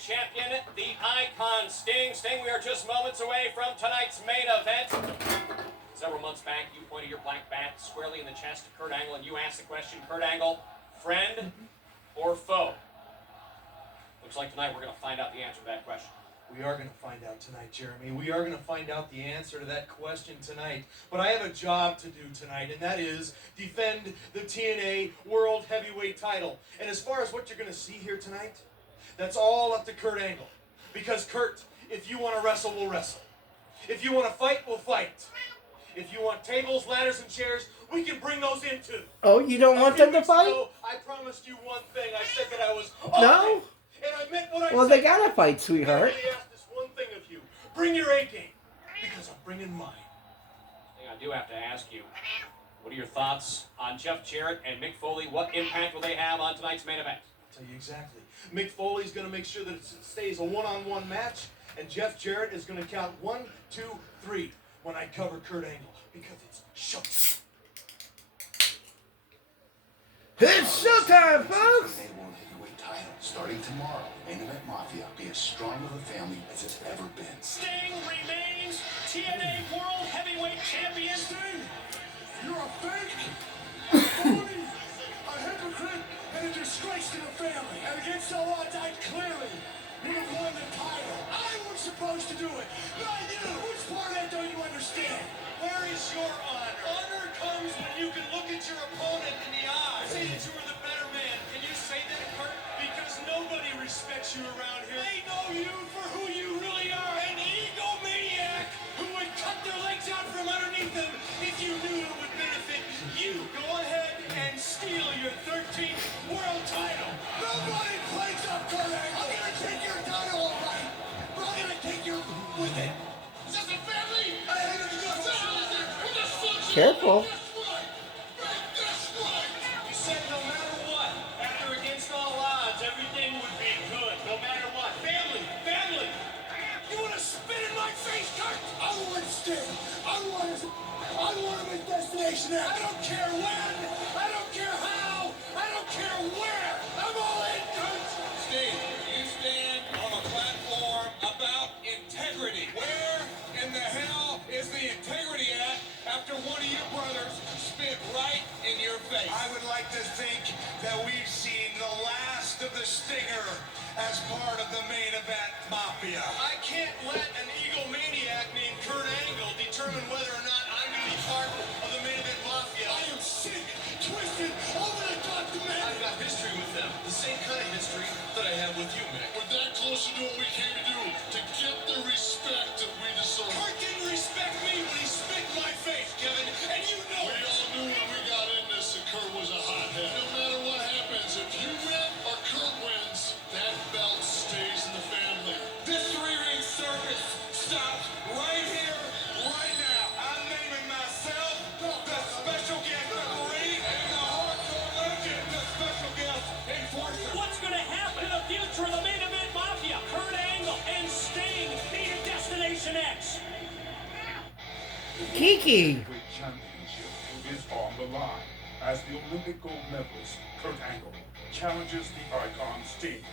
champion, the Icon Sting. Sting, we are just moments away from tonight's main event. Several months back, you pointed your black bat squarely in the chest to Kurt Angle, and you asked the question, Kurt Angle, friend or foe? Looks like tonight we're going to find out the answer to that question. We are going to find out tonight, Jeremy. We are going to find out the answer to that question tonight. But I have a job to do tonight, and that is defend the TNA World Heavyweight title. And as far as what you're going to see here tonight, that's all up to Kurt Angle. Because, Kurt, if you want to wrestle, we'll wrestle. If you want to fight, we'll fight. If you want tables, ladders, and chairs, we can bring those in too. Oh, you don't want them to fight? I promised you one thing. I said that I was... No? And I meant what I said. Well, they gotta fight, sweetheart. I only ask this one thing of you. Bring your A game. Because I'm bringing mine. I do have to ask you, what are your thoughts on Jeff Jarrett and Mick Foley? What impact will they have on tonight's main event? I'll tell you exactly. Mick Foley's going to make sure that it stays a one-on-one match. And Jeff Jarrett is going to count 1, 2, 3 when I cover Kurt Angle. Because it's showtime. It's showtime, folks! Starting tomorrow, Main Event Mafia be as strong of a family as it's ever been. Sting remains TNA World Heavyweight Champion. Sting, you're a fake, a phony, a hypocrite, and a disgrace to the family. And against all odds, I clearly would have won the title. I was supposed to do it, not you. Which part of that don't you understand? Where is your honor? Honor comes when you can look at your opponent in the eye. Say that you were the better man. Can you say that, Kurt? Because nobody respects you around here. They know you for who you really are, an egomaniac who would cut their legs out from underneath them if you knew it would benefit you. Go ahead and steal your 13th world title. Nobody plays up, Kurt Angle. I'm gonna take your title, all right. But I'm gonna take your with it. Is this a family? I hate it. Careful. You said no matter what, after against all odds, everything would be good. No matter what. Family, family. You want to spit in my face, Kurt? I want Sting. I want him in Destination X. I don't care when. I don't care how. I don't care where. I'm all in, Kurt. Sting, you stand on a platform about integrity. Where in the hell is the integrity at after one of your brothers spit right in your face? I would like to think that we've seen the last of the Stinger as part of the Main Event Mafia. I can't let an egomaniac named Kurt Angle determine whether or not I'm going to be part of the Main Event Mafia. I am sick, twisted, over the top to man. I've got history with them. The same kind of history that I have with you, Mick. We're that close to do what we came to do, to get the respect that we deserve. Kurt didn't respect me when he spit in my face, Kevin, and you know We it. all knew when we got in this that Kurt was a hothead. No matter what happens, if you win or Kurt wins, that belt stays in the family. This three-ring circus stops right here, right now. I'm naming myself the special guest referee and the hardcore legend, the special guest enforcer. What's going to happen in the future of the Main Event Mafia? Kurt Angle and Sting need a Destination X. Kiki. Heavyweight championship is on the line as the Olympic gold medalist Kurt Angle challenges the Icon Sting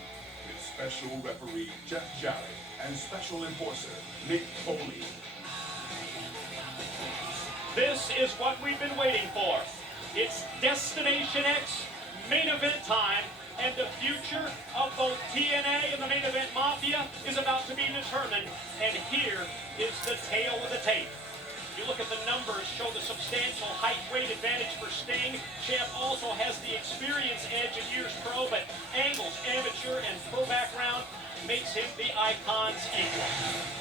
with special referee Jeff Jarrett and special enforcer Mick Foley. This is what we've been waiting for. It's Destination X main event time, and the future of both TNA and the Main Event Mafia is about to be determined, and here is the tale of the tape. You look at the numbers, show the substantial height-weight advantage for Sting. Champ also has the experience edge in years pro, but Angle's amateur and pro background makes him the Icon's equal.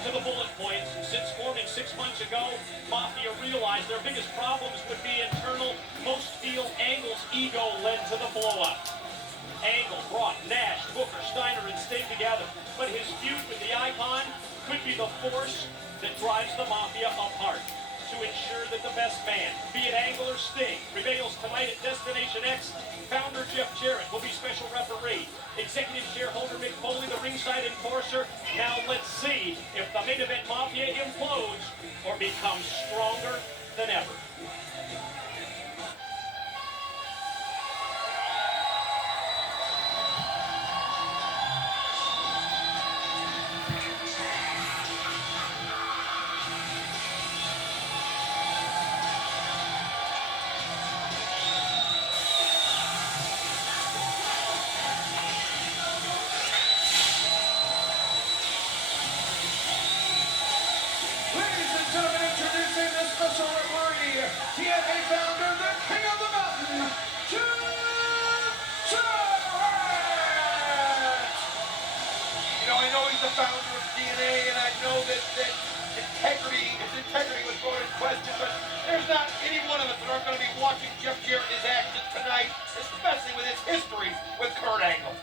To the bullet point, since forming 6 months ago, Mafia realized their biggest problems would be internal. Most feel Angle's ego led to the blow-up. Angle brought Nash, Booker, Steiner, and Sting together, but his feud with the Icon could be the force that drives the Mafia apart. To ensure that the best man, be it Angle or Sting, prevails tonight at Destination X, founder Jeff Jarrett will be special referee. Executive shareholder Mick Foley, the ringside enforcer. Now let's see if the Main Event Mafia implodes or becomes stronger than ever. going to be watching Jeff Jarrett in his action tonight, especially with his history with Kurt Angle.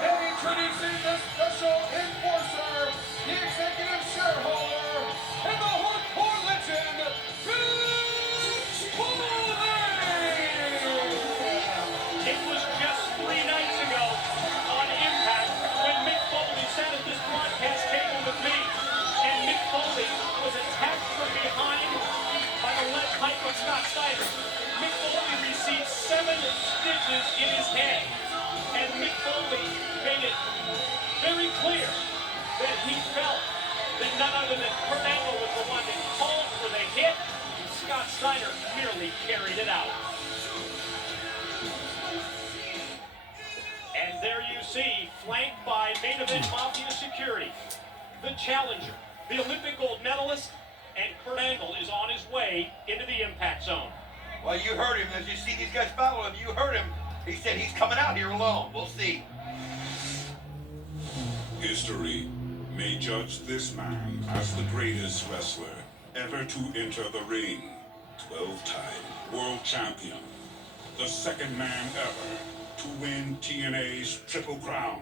And introducing the special enforcer, the executive shareholder, and the hardcore legend, Mick Foley! It was just 3 nights ago on Impact when Mick Foley sat at this broadcast table with me, and Mick Foley was attacked from behind by the lead pipe of Scott Steiner. Mick Foley received 7 stitches in his head, and Mick Foley made it very clear that he felt that none other than Kurt Angle was the one that called for the hit. Scott Steiner merely carried it out. And there you see, flanked by main event Mafia security, the challenger, the Olympic gold medalist, and Kurt Angle is on his way into the impact zone. Well, you heard him. As you see these guys follow him, you heard him. He said he's coming out here alone. We'll see. History may judge this man as the greatest wrestler ever to enter the ring. 12-time world champion. The second man ever to win TNA's Triple Crown.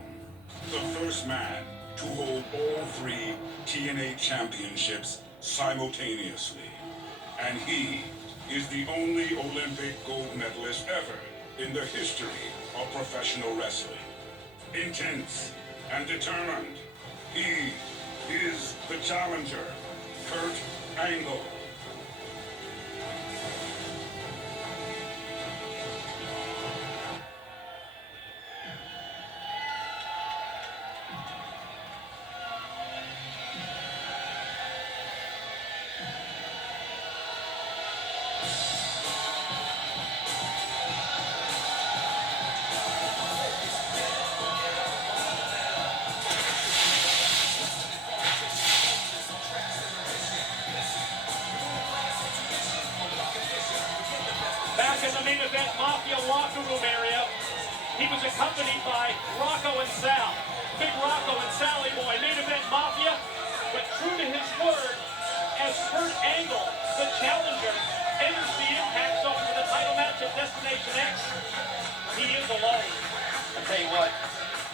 The first man to hold all 3 TNA championships simultaneously. And he is the only Olympic gold medalist ever in the history of professional wrestling. Intense and determined, he is the challenger, Kurt Angle. Back in the main event Mafia locker room area, he was accompanied by Rocco and Sal. Big Rocco and Sally Boy, main event Mafia, but true to his word, as Kurt Angle, the challenger, enters the impact zone for the title match at Destination X, he is alone. I tell you what,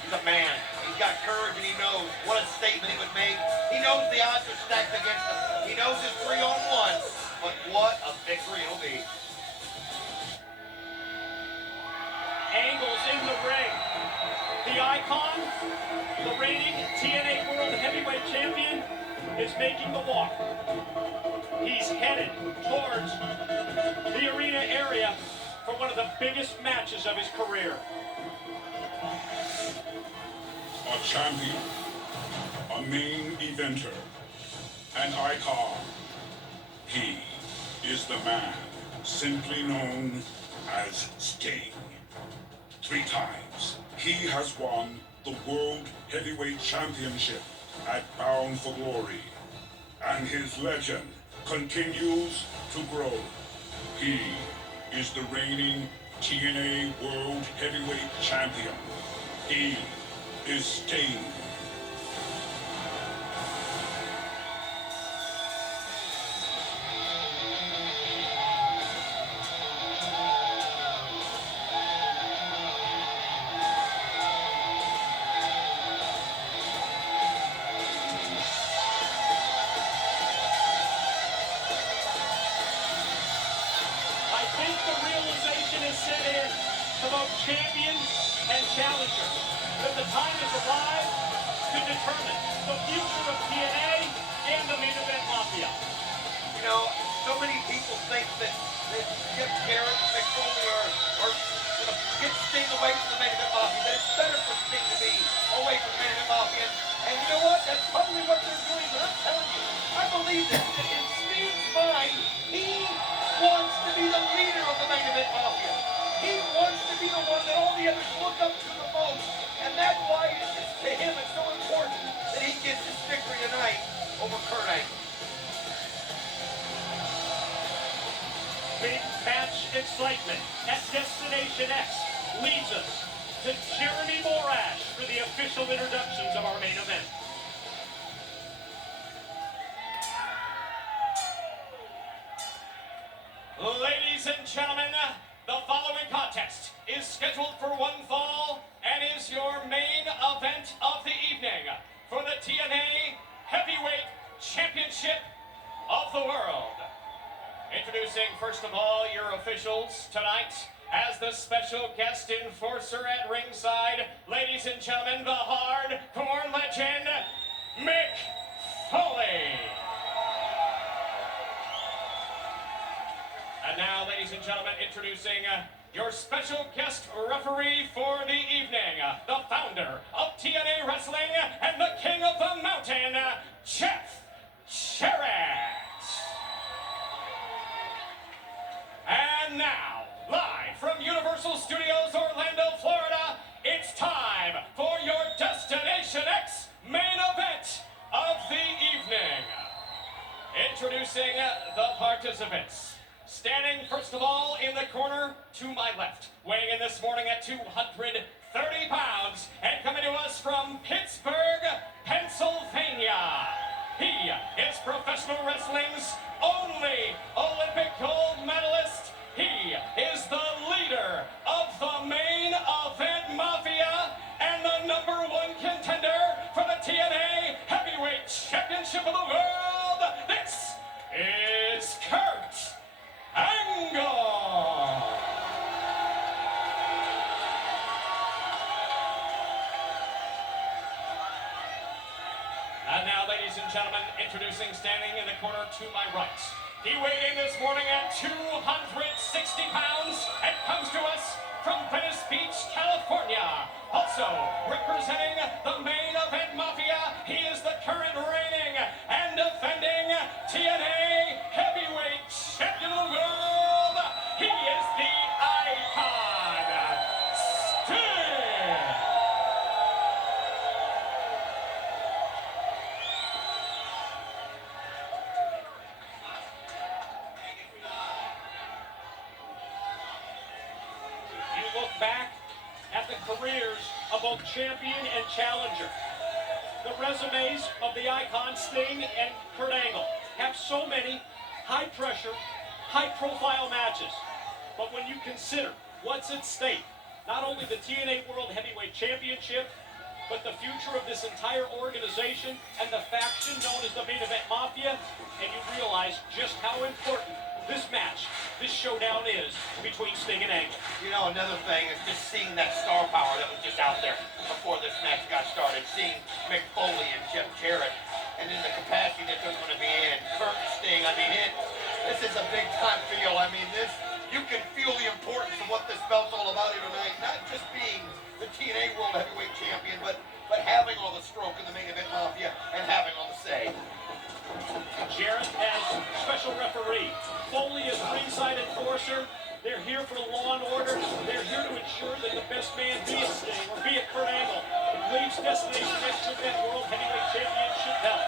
he's a man. He's got courage and he knows what a statement he would make. He knows the odds are stacked against him. He knows it's 3-on-1, but what a victory it'll be. Angle's in the ring. The icon, the reigning TNA World Heavyweight Champion, is making the walk. He's headed towards the arena area for one of the biggest matches of his career. A champion, a main eventer, an icon. He is the man simply known as Sting. 3 times, he has won the World Heavyweight Championship at Bound for Glory. And his legend continues to grow. He is the reigning TNA World Heavyweight Champion. He is Sting. I think the realization is set in to both champion and challenger that the time has arrived to determine the future of TNA and the main event Mafia. You know, so many people think that Jeff Jarrett and Mick Foley are going to get Sting away from the main event Mafia, that it's better for Sting to be away from the main event Mafia. And you know what? That's probably what they're doing, but I'm telling you, I believe that in Sting's mind, he wants to be the leader of the main event Mafia. He wants to be the one that all the others look up to the most. And that's why to him it's so important that he gets this victory tonight over Kurt Angle. Big match excitement at Destination X leads us to Jeremy Morash for the official introductions of our main event. Ladies and gentlemen, the following contest is scheduled for one fall and is your main event of the evening for the TNA Heavyweight Championship of the World. Introducing, first of all, your officials tonight as the special guest enforcer at ringside, ladies and gentlemen, the hardcore legend, Mick Foley. And now, ladies and gentlemen, introducing your special guest referee for the evening, the founder of TNA Wrestling and the king of the mountain, Jeff Jarrett. And now, live from Universal Studios, Orlando, Florida, it's time for your Destination X main event of the evening. Introducing the participants. Standing, first of all, in the corner to my left, weighing in this morning at 230 pounds, and coming to us from Pittsburgh, Pennsylvania. He is professional wrestling's only Olympic gold medalist. He is the leader of the main event mafia and the #1 contender for the TNA Heavyweight Championship of the World. This is Kurt Angle. And now, ladies and gentlemen, introducing, standing in the corner to my right. He weighed in this morning at 260 pounds and comes to us from Venice Beach, California. Also representing the main event mafia, he is the current reigning and defending TNA Heavyweight Champion of the World. He is the Icon, Sting. You look back at the careers of both champion and challenger. The resumes of the Icon, Sting and Kurt Angle have so many high-pressure, high-profile matches. But when you consider what's at stake, not only the TNA World Heavyweight Championship, but the future of this entire organization and the faction known as the Main Event Mafia, and you realize just how important this match, this showdown is between Sting and Angle. You know, another thing is just seeing that star power that was just out there before this match got started. Seeing Mick Foley and Jeff Jarrett, and in the capacity that they're going to be in, Kurt and Sting. I mean, this is a big time feel. I mean, you can feel the importance of what this belt's all about here tonight. Not just being the TNA World Heavyweight Champion, but having all the stroke in the Main Event Mafia and having all the say. Jarrett as special referee. Foley is ringside enforcer. They're here for law and order. They're here to ensure that the best man, be it Sting or be it Kurt Angle, leaves Destination X with that World Heavyweight Championship belt.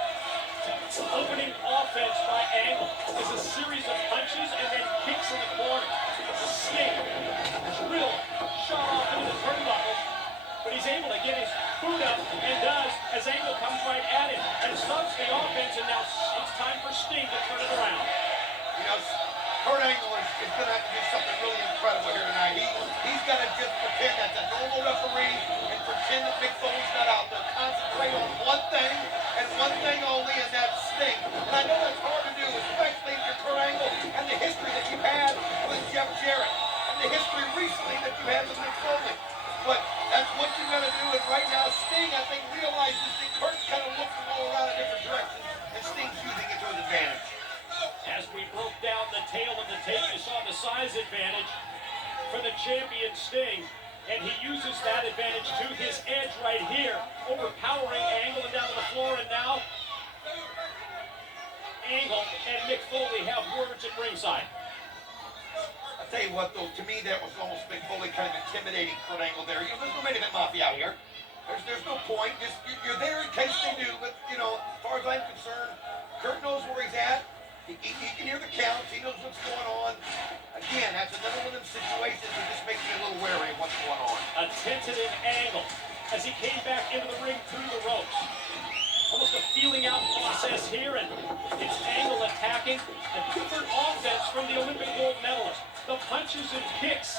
Opening offense by Angle is a series of punches and then kicks in the corner. Sting drilled, shot off into the turnbuckle, but he's able to get his boot up and does as Angle comes right at him and stops the offense, and now it's time for Sting to turn it around. You know, Kurt Angle is going to have to do something really incredible here tonight. He's got to just pretend that's a normal referee and pretend that Mick Foley's not out there. Concentrate on one thing and one thing only, and that's Sting. And I know that's hard to do, especially if you're Kurt Angle and the history that you've had with Jeff Jarrett and the history recently that you had with Mick Foley. But that's what you got to do, and right now Sting, I think, realizes that Kurt's kind of looking all around in different directions, and Sting's using it to his advantage. As we broke down the tail of the tape, you saw the size advantage for the champion Sting, and he uses that advantage to his edge right here, overpowering Angle and down to the floor, and now Angle and Mick Foley have words at ringside. I'll tell you what, though, to me that was almost Mick Foley kind of intimidating Kurt Angle there. You know, there's no Main Event Mafia out here. There's no point. Just you're there in case they do, but, you know, as far as I'm concerned, Kurt knows where he's at. He can hear the counts. He knows what's going on. Again, that's another one of them situations that just makes me a little wary of what's going on. A tentative Angle as he came back into the ring through the ropes. Almost a feeling out process here, and it's Angle attacking. A different offense from the Olympic gold medalist. The punches and kicks.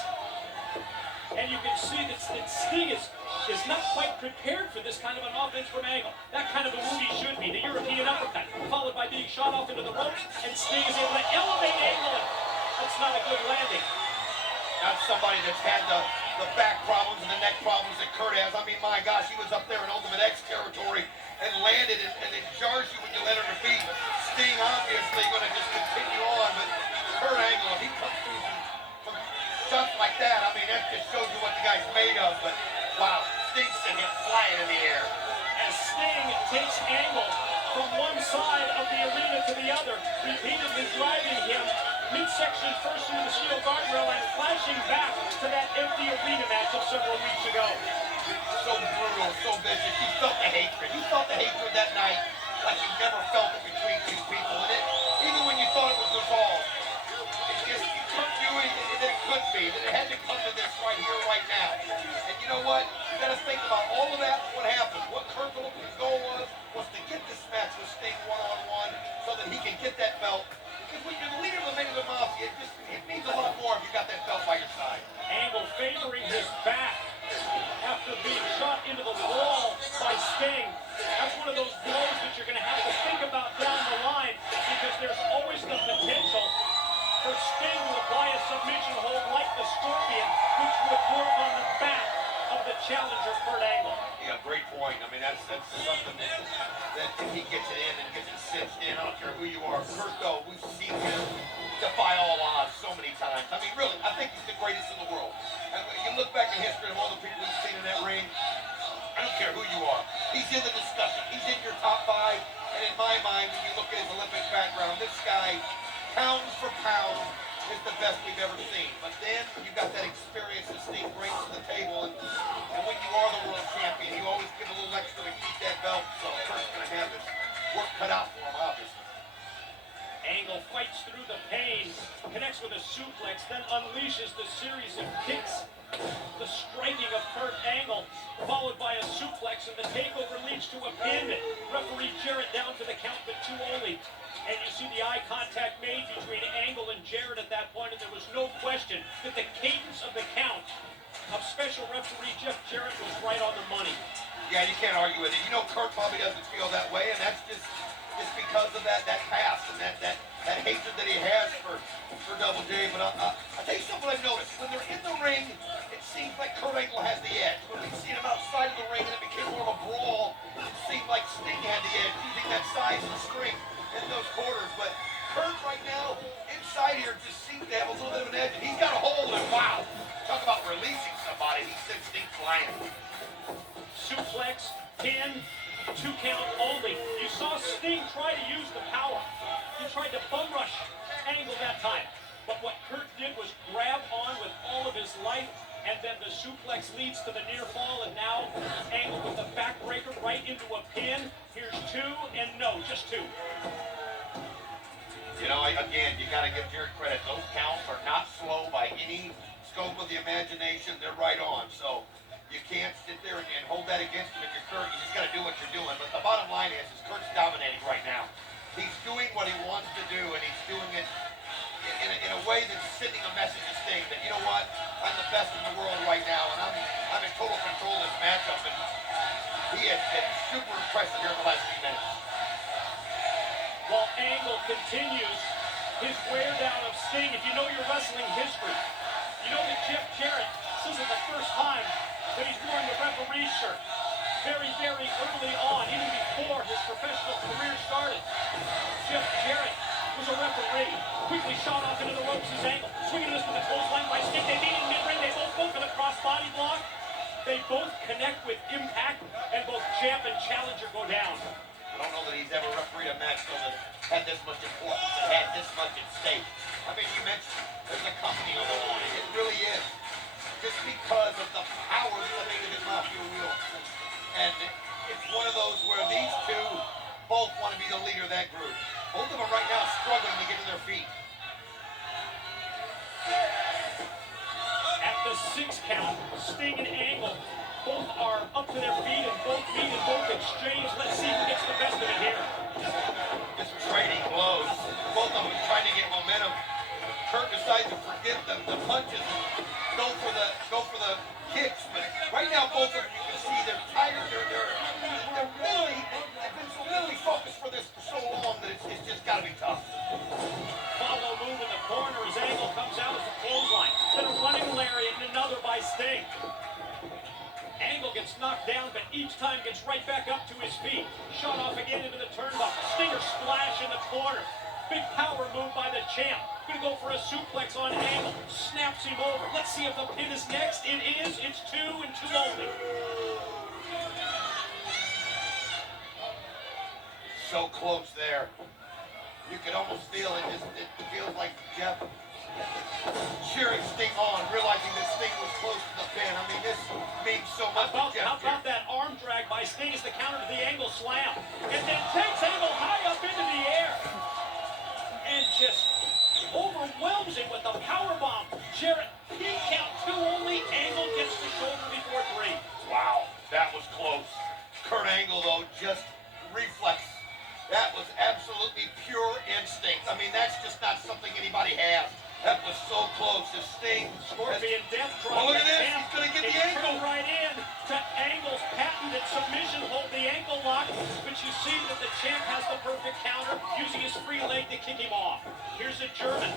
And you can see that Sting is not quite prepared for this kind of an offense from Angle. That kind of a move he should be. The European uppercut, followed by being shot off into the ropes, and Sting is able to elevate Angle. That's not a good landing. That's somebody that's had the back problems and the neck problems that Kurt has. I mean, my gosh, he was up there in Ultimate X territory and landed, and it jars you when you land on your feet. Sting obviously going to just continue on, but Kurt Angle, if he comes through some stuff like that, I mean, that just shows you what the guy's made of. But wow, Sting's sitting here flying in the air. As Sting takes Angle from one side of the arena to the other, repeatedly driving him midsection first into the steel guardrail and flashing back to that empty arena match of several weeks ago. So brutal, so vicious. You felt the hatred. You felt the hatred that night like you never felt it between two people. And even when you thought it was resolved, you couldn't do anything that it could be. That it had to come to this right here, right now. And you know what? You got to think about all of that, what happened. What Kurt's ultimate goal was to get this match with Sting one-on-one so that he can get that belt. Because when you're the leader of the Main Event Mafia, it means a lot more if you got that belt by your side. Angle favoring his back after being shot into the wall by Sting. That's one of those blows that you're going to have to think about down the line because there's always the potential for Sting to apply a submission hold like the Scorpion, which would work on the back of the challenger, Kurt Angle. Yeah, great point. I mean, that's something that if he gets it in and gets it cinched in, I don't care who you are. Kurt, though, we've seen him defy all odds so many times. I mean, really, I think he's the greatest in the world. And when you look back in history of all the people we've seen in that ring, I don't care who you are. He's in the discussion. He's in your top five. And in my mind, when you look at his Olympic background, this guy, pound for pound, is the best we've ever seen. But then you got that experience that Sting brings to the table, and when you are the world champion, you always give a little extra to keep that belt. So Kurt's going to have his work cut out for him, obviously. Angle fights through the pain, connects with a suplex, then unleashes the series of kicks. The striking of Kurt Angle, followed by a suplex, and the takeover leads to a pin. Referee Jarrett down to the count, but two only. And you see the eye contact made between Angle and Jarrett at that point, and there was no question that the cadence of the count of special referee Jeff Jarrett was right on the money. Yeah, you can't argue with it. You know Kurt probably doesn't feel that way, and that's just because of that past and that hatred that he has for Double J. But I'll tell you something I've noticed. When they're in the ring, it seems like Kurt Angle has the edge. When we've seen him outside of the ring and it became more of a brawl, it seemed like Sting had the edge, using that size and strength in those quarters. But Kurt right now, inside here, just seems to have a little bit of an edge. He's got a hold, and wow, talk about releasing somebody. He sent Sting flying. Suplex, pin, 2 count only. You saw Sting try to use the power. He tried to bum rush Angle that time. But what Kurt did was grab on with all of his life, and then the suplex leads to the near fall, and now Angle with the backbreaker right into a pin. Here's 2, and no, just 2. You know, again, you got to give Jarrett credit. Those counts are not slow by any scope of the imagination. They're right on. So you can't sit there and hold that against him if you're Kurt. You just got to do what you're doing. But the bottom line is Kurt's dominating right now. He's doing what he wants to do, and he's doing it in a way that's sending a message to Sting that, you know what, I'm the best in the world right now, and I'm in total control of this matchup. And he has been super impressive here in the last few minutes. While Angle continues his wear down of Sting, if you know your wrestling history, you know that Jeff Jarrett, this isn't the first time that he's worn the referee shirt. Very, very early on, even before his professional career started, Jeff Jarrett was a referee. Quickly shot off into the ropes as Angle, swinging this with a clothesline by Sting. They meet in mid-ring. They both go for the cross-body block. They both connect with impact, and both champ and challenger go down. I don't know that he's ever refereed a match that had this much importance, that had this much at stake. I mean, you mentioned there's a company on the line. It really is. Just because of the power that the Main Event Mafia wields. And it's one of those where these two both want to be the leader of that group. Both of them right now struggling to get to their feet. At the 6 count, Sting and Angle both are up to their feet and both meet and both exchange. Let's see who gets the best of it here. Just trading blows. Both of them trying to get momentum. Kurt decides to forget the punch turnbuckle. Stinger splash in the corner. Big power move by the champ. Gonna go for a suplex on Angle. Snaps him over. Let's see if the pin is next. It is. It's 2 and 2 only. So close there. You can almost feel it. It feels like Jeff cheering Sting on, realizing that Sting was close to the pin. I mean, this means so much to Jeff. How about that arm drag by Sting as the counter to the Angle slam? And then takes Angle high up into the air. And just overwhelms him with the power bomb. Jarrett, pin count 2 only. Angle gets the shoulder before 3. Wow, that was close. Kurt Angle, though, just reflex. That was absolutely pure instinct. I mean, that's just not something anybody has. That was so close. The Sting. Scorpion Death Drop. Oh, look at this. He's going to get the ankle. Right in to Angle's patented submission hold, the ankle lock. But you see that the champ has the perfect counter, using his free leg to kick him off. Here's a German.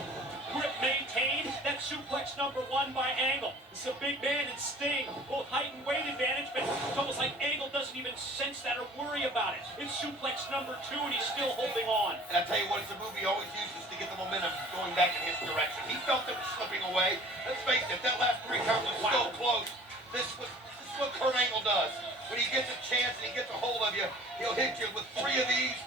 Grip maintained. That suplex number 1 by Angle. It's a big man and Sting. Both height and weight advantage, but it's almost like Angle doesn't even sense that or worry about it. It's suplex number 2, and he's still holding on. And I tell you what, it's a move he always uses to get the momentum going back in his direction. He felt it was slipping away. Let's face it, that last 3 count was so close. This is what Kurt Angle does. When he gets a chance and he gets a hold of you, he'll hit you with 3 of these.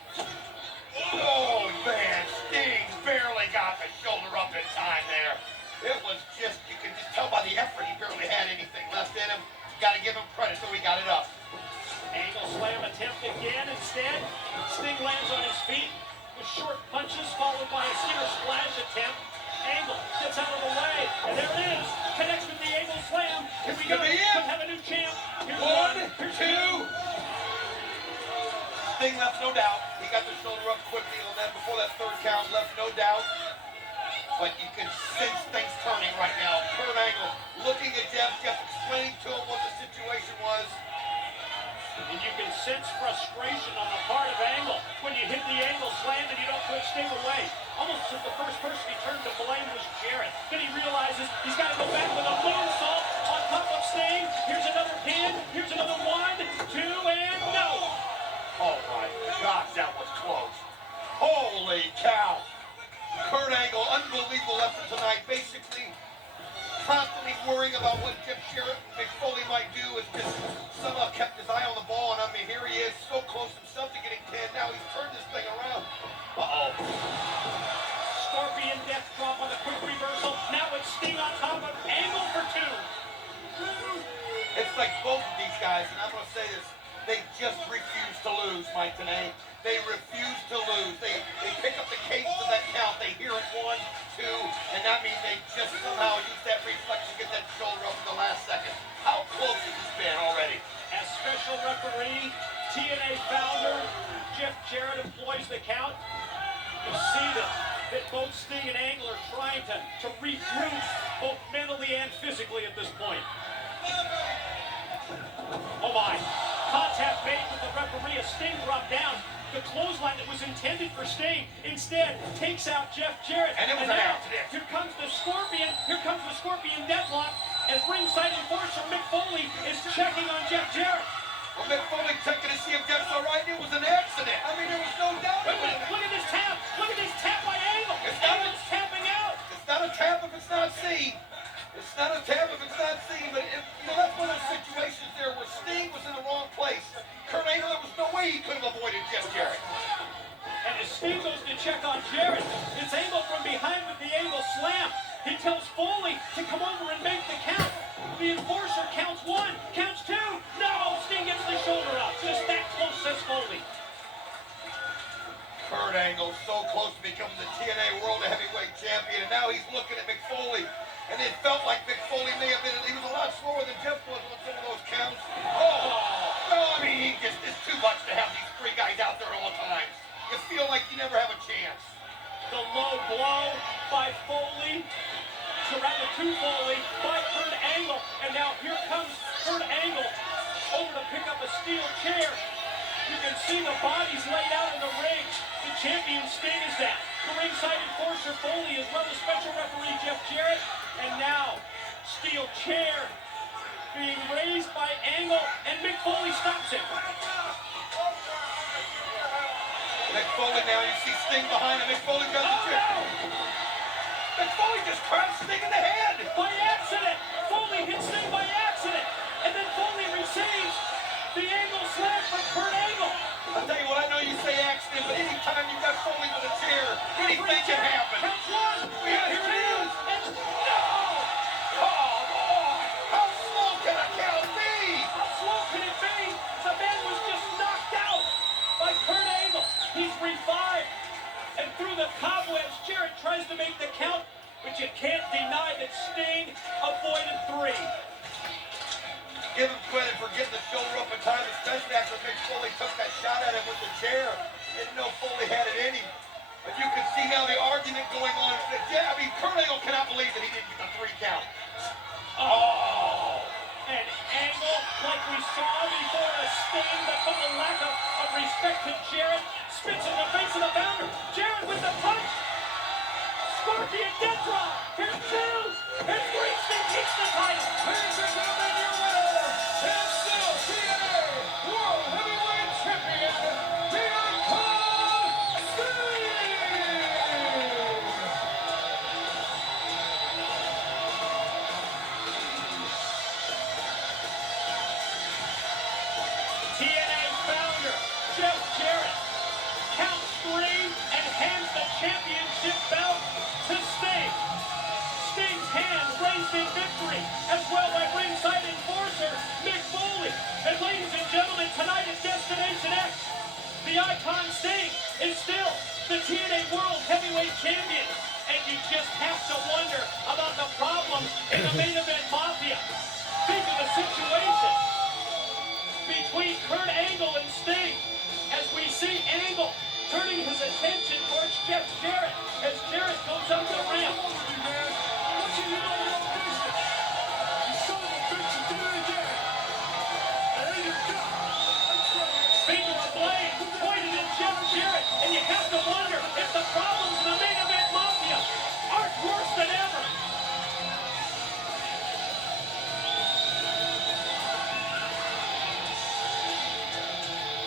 Oh, man, Sting barely got the shoulder up in time there. It was just, you can just tell by the effort he barely had anything left in him. Got to give him credit so he got it up. Angle slam attempt again. Instead, Sting lands on his feet with short punches followed by a Stinger splash attempt. Angle gets out of the way, and there it is. Connects with the Angle slam. Here we go. Could have a new champ. Here's 1, here's 2. Sting left no doubt. He got the shoulder up quickly on that before that 3rd count, left no doubt. But you can sense things turning right now. Kurt Angle looking at Jeff explaining to him what the situation was. And you can sense frustration on the part of Angle when you hit the Angle slam and you don't put Sting away. Almost as if the first person he turned to blame was Jarrett. Then he realizes he's got to go back with a moonsault on top of Sting. Here's another pin. Here's another 1, 2, and no! Oh my gosh, that was close. Holy cow. Kurt Angle, unbelievable effort tonight. Basically, constantly worrying about what Jeff Jarrett and Mick Foley might do, has just somehow kept his eye on the ball. And I mean, here he is, so close himself to getting 10. Now he's turned this thing around. Uh-oh. Scorpion Death Drop on the quick reversal. Now it's Sting on top of Angle for 2. It's like both of these guys, and I'm going to say this, they just refuse to lose, Mike Tenay. They refuse to lose. They pick up the cadence of that count. They hear it 1, 2, and that means they just somehow use that reflex to get that shoulder up in the last second. How close has this been already? As special referee, TNA founder Jeff Jarrett employs the count. You see that both Sting and Angle are trying to regroup both mentally and physically at this point. Oh my. Contact made with the referee as Sting dropped down. The clothesline that was intended for Sting instead takes out Jeff Jarrett. And it was an accident. Here comes the Scorpion. Here comes the Scorpion Deathlock as ringside enforcer Mick Foley is checking on Jeff Jarrett. Well, Mick Foley checking to see if Jeff's all right. It was an accident. I mean, there was no doubt about it. Look at this tap. Look at this tap by Angle. Angle's tapping out. It's not a tap if it's not seen. It's not a tap if it's not seen. But that's one of those situations there where Sting was in the wrong place. Kurt Angle, there was no way he could have avoided Jeff Jarrett. And as Sting goes to check on Jarrett, it's Angle from behind with the Angle slam. He tells Foley to come over and make the count. The enforcer counts 1, counts 2. No, Sting gets the shoulder up. Just that close, says Foley. Kurt Angle so close to becoming the TNA World Heavyweight Champion, and now he's looking at Mick Foley. And it felt like Mick Foley may have been, he was a lot slower than Jeff was on some of those counts. Oh, no, I mean, it's too much to have these 3 guys out there at all times. You feel like you never have a chance. The low blow by Foley, surrounded to Foley by Kurt Angle. And now here comes Kurt Angle over to pick up a steel chair. You can see the bodies laid out in the ring. The champion Sting is that. The ringside enforcer Foley as well as special referee Jeff Jarrett. And now, steel chair being raised by Angle, and Mick Foley stops him. Mick Foley now, you see Sting behind him. Mick Foley does the trick. Mick Foley just cracks Sting in the head. By accident! Foley hits Sting by accident! And then Foley receives the angle slam from Kurt Angle! I'll tell you what, I know you say accident, but anytime you got Foley with a chair, anything can happen. Counts one! Yeah, here it is. And no! Come on! How slow can a count be? How slow can it be? The man was just knocked out by Kurt Angle. He's revived. And through the cobwebs, Jarrett tries to make the count, but you can't deny that Sting avoided three. Give him credit for getting the shoulder up in time, especially after Mick Foley took that shot at him with the chair. Didn't know Foley had it in him. But you can see now the argument going on. I mean, Kurt Angle cannot believe that he didn't get the 3 count. Oh! An angle like we saw before a Sting, but from a lack of respect to Jarrett, spits in the face of the founder. Jarrett with the punch. Scorpion death drop. Here's 2. Here's 3. Sting keeps the title. Ladies and gentlemen, your winner, and still TNA World Heavyweight Champion, the Icon Sting! TNA founder Jeff Jarrett counts 3 and hands the championship belt to Sting. Sting's hand raised in victory, as well by ringside enforcer Mick Foley. And ladies and gentlemen, tonight at Destination X, the Icon Sting is still the TNA World Heavyweight Champion. And you just have to wonder about the problems in the main event mafia. Think of the situation between Kurt Angle and Sting, as we see Angle turning his attention towards Jeff Jarrett as Jarrett goes up the ramp. Finger of blade pointed at Jeff Jarrett, and you have to wonder if the problems in the main event mafia aren't worse than ever.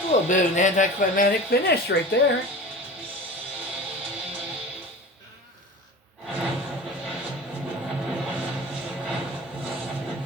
A little bit of an anticlimactic finish right there.